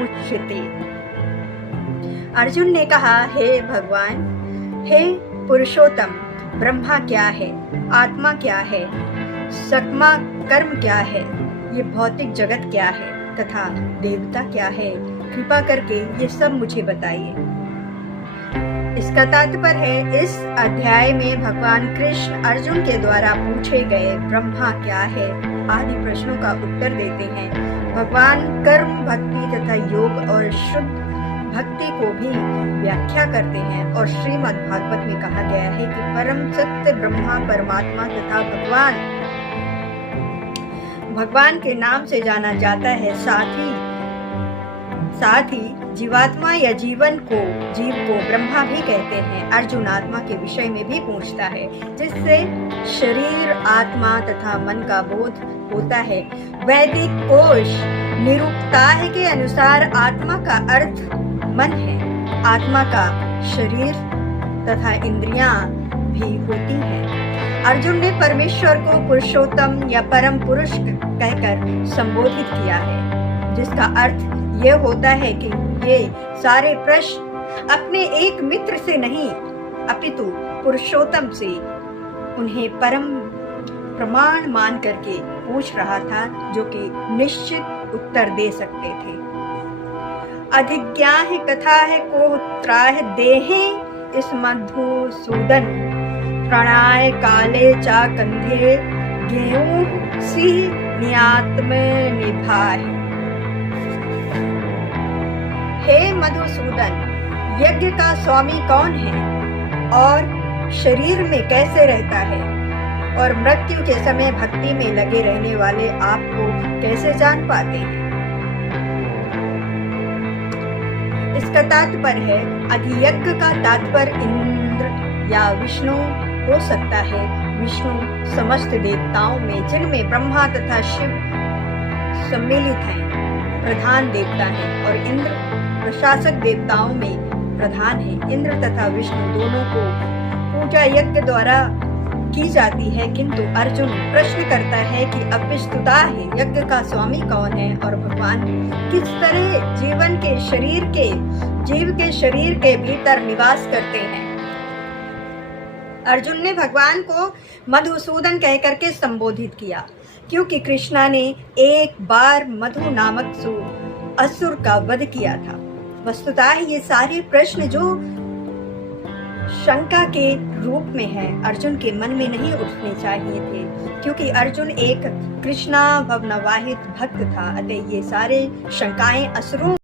मुच्यते। अर्जुन ने कहा, हे भगवान, हे पुरुषोत्तम, ब्रह्मा क्या है, आत्मा क्या है, सकमा कर्म क्या है, ये भौतिक जगत क्या है तथा देवता क्या है, कृपा करके ये सब मुझे बताइए। इसका तात्पर्य है, इस अध्याय में भगवान कृष्ण अर्जुन के द्वारा पूछे गए ब्रह्मा क्या है आदि प्रश्नों का उत्तर देते हैं। भगवान कर्म, भक्ति तथा योग और शुद्ध भक्ति को भी व्याख्या करते हैं और श्रीमद् भागवत में कहा गया है कि परम सत्य ब्रह्मा परमात्मा तथा भगवान के नाम से जाना जाता है। साथ ही जीवात्मा या जीव को ब्रह्मा भी कहते हैं। अर्जुन आत्मा के विषय में भी पूछता है, जिससे शरीर, आत्मा तथा मन का बोध होता है। वैदिक कोश निरूक्ताय के अनुसार आत्मा का अर्थ मन है। आत्मा का शरीर तथा इंद्रियां भी होती हैं। अर्जुन ने परमेश्वर को पुरुषोत्तम या परम पुरुष कहकर संबोधित किया है, जिसका अर्थ यह होता है कि ये सारे प्रश्न अपने एक मित्र से नहीं अपितु पुरुषोत्तम से उन्हें परम प्रमाण मान करके पूछ रहा था, जो कि निश्चित उत्तर दे सकते थे। अधिज्ञा है कथा है को त्राह देहे इस मधुसूदन, प्रणाय काले चा कंधे गेहूं सी नियात्म निभाए। हे मधुसूदन, यज्ञ का स्वामी कौन है और शरीर में कैसे रहता है, और मृत्यु के समय भक्ति में लगे रहने वाले आपको कैसे जान पाते हैं। इसका तात्पर्य है, अधियज्ञ का तात्पर्य इंद्र या विष्णु हो सकता है। विष्णु समस्त देवताओं में, जिनमें ब्रह्मा तथा शिव सम्मिलित हैं, प्रधान देवता हैं, और इंद्र प्रशासक देवताओं में प्रधान है। इंद्र तथा विष्णु दोनों को पूजा यज्ञ द्वारा की जाती है, किंतु अर्जुन प्रश्न करता है कि अपिस्तुता है, यज्ञ का स्वामी कौन है और भगवान किस तरह जीव के शरीर के भीतर निवास करते हैं। अर्जुन ने भगवान को मधुसूदन कहकर के संबोधित किया, क्योंकि कृष्णा ने एक बार मधु नामक असुर का वध किया था। वस्तुतः ये सारे प्रश्न जो शंका के रूप में है, अर्जुन के मन में नहीं उठने चाहिए थे, क्योंकि अर्जुन एक कृष्णा भवनवाहित भक्त था। अतः ये सारे शंकाएं असुरों